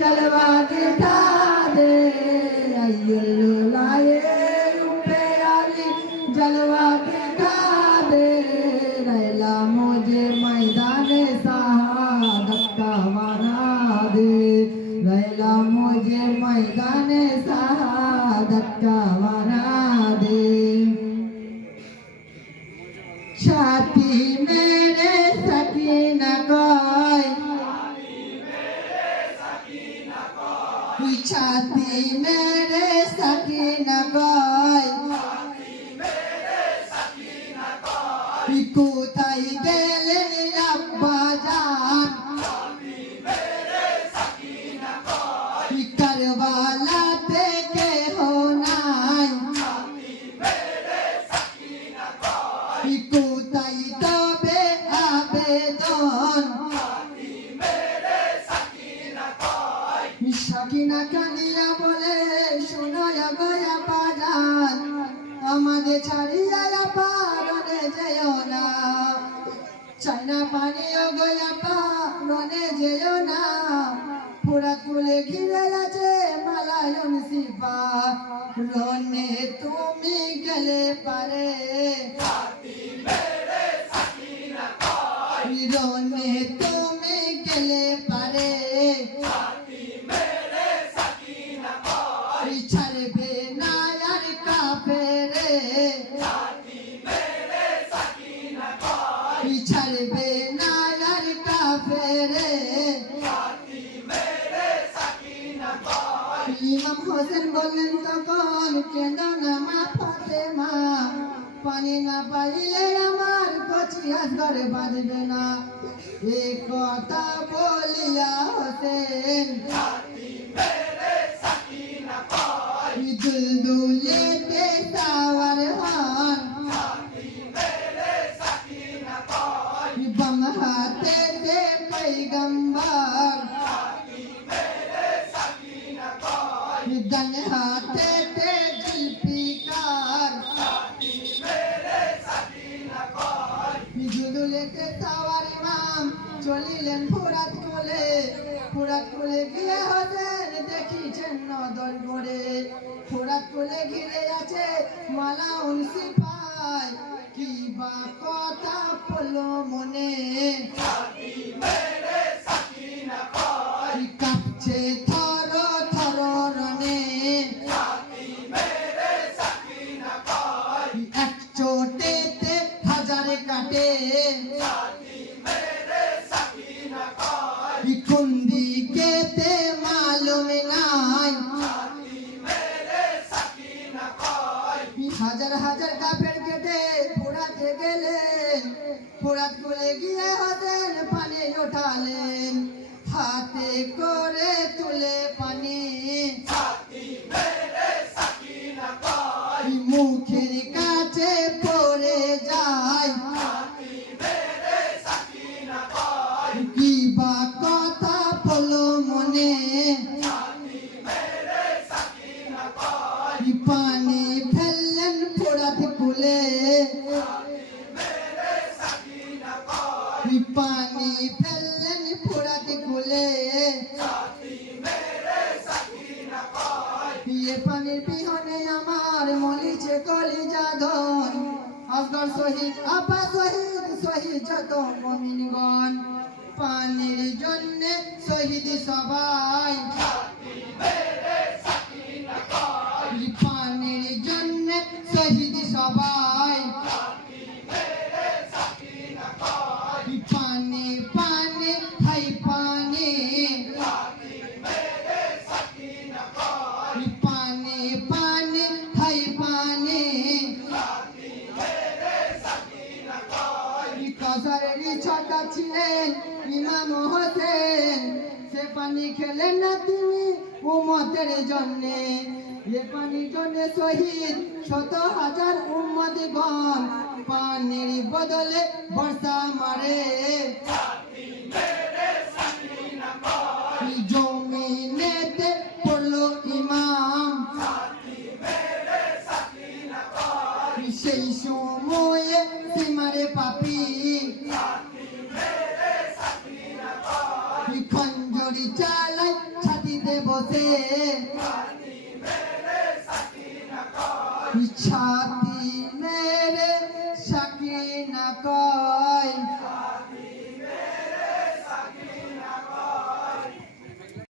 जलवा दिखा दे अय्युल्लाह रूपे आली जलवा दिखा दे रैला मुझे मैदान शहादत का बना दे रैला मुझे मैदान शहादत का बना दे छाती मेरे सकीना कोई छाती मेरे सकीना कोई কোথায় গেলেন আব্বা জান কারবালা থেকে হোনাই কোথায় তবে আবেদন সাকিনা কানিয়া বলে শোনো গয়া বাজান আমাদের ছাড়িয়া পারনে যেও না চাইনা পানিও গয়া পারনে যেও না পুরা কুলে ঘিরে আছে মালায়ন সিপা রনে তুমি গেলে পারে রনে তুমি গেলে পারে ছাড়বে না আর কাফেরে ছাড়বে না আর কাফেরে ইমাম হোসেন বললেন তখন কেন না মা ফাতেমা পানি না পাইলে আমার কচি আসগরে বাঁধবে না এ কথা বলিয়া হোসেন দুলদুলেতে সাওয়ার হন বাম হাতেতে পয়গম্বর ডান হাতেতে জুলফিকার দুলদুলেতে সাওয়ার ইমাম চলিলেন ফুরাত কোলে গিয়ে হতেন দেখিছেন নদর গড়ে ফুরাত কোলে ঘিরে আছে মালাউন সিপাই কি বা কথা পড়লো মনে কাঁপছে থর থর রনে এক চোটেতে হাজারে কাটে কোন দিকেতে মালুম নাই হাজার হাজার কাফের কেটে ফুরাতে গেলেন ফুরাত কোলে গিয়ে হতেন পানি ওঠালেন হাতে করে তুলে পানি মুখের কাছে পড়ে যায় কি বা কথা বলো মনে পানি ফেললেন ফুরাত কোলে পানি ফেললেন ফুরাত কোলে এ পানির বিহনে আমার মলিছে কলিজা ধন আসগর শহীদ আপা শহীদ যত মুমিনগণ পানির জন্য শহীদ সবাই পানির জন্য শহীদ সবাই পানি পানি হাই পানি পানি পানি হাই পানি কসারের ছটা ছিলেন ইমাম হোসেন সে পানি খেলেন না তিনি উম্মতের জন্যে এ পানির জন্যে শহীদ শত হাজার উম্মতগণ পানির বদলে বর্ষা মারে জমিনেতে পড়লো ইমাম সেই সময়ে সীমারে পাপি খঞ্জরি চালাই ইচ্ছা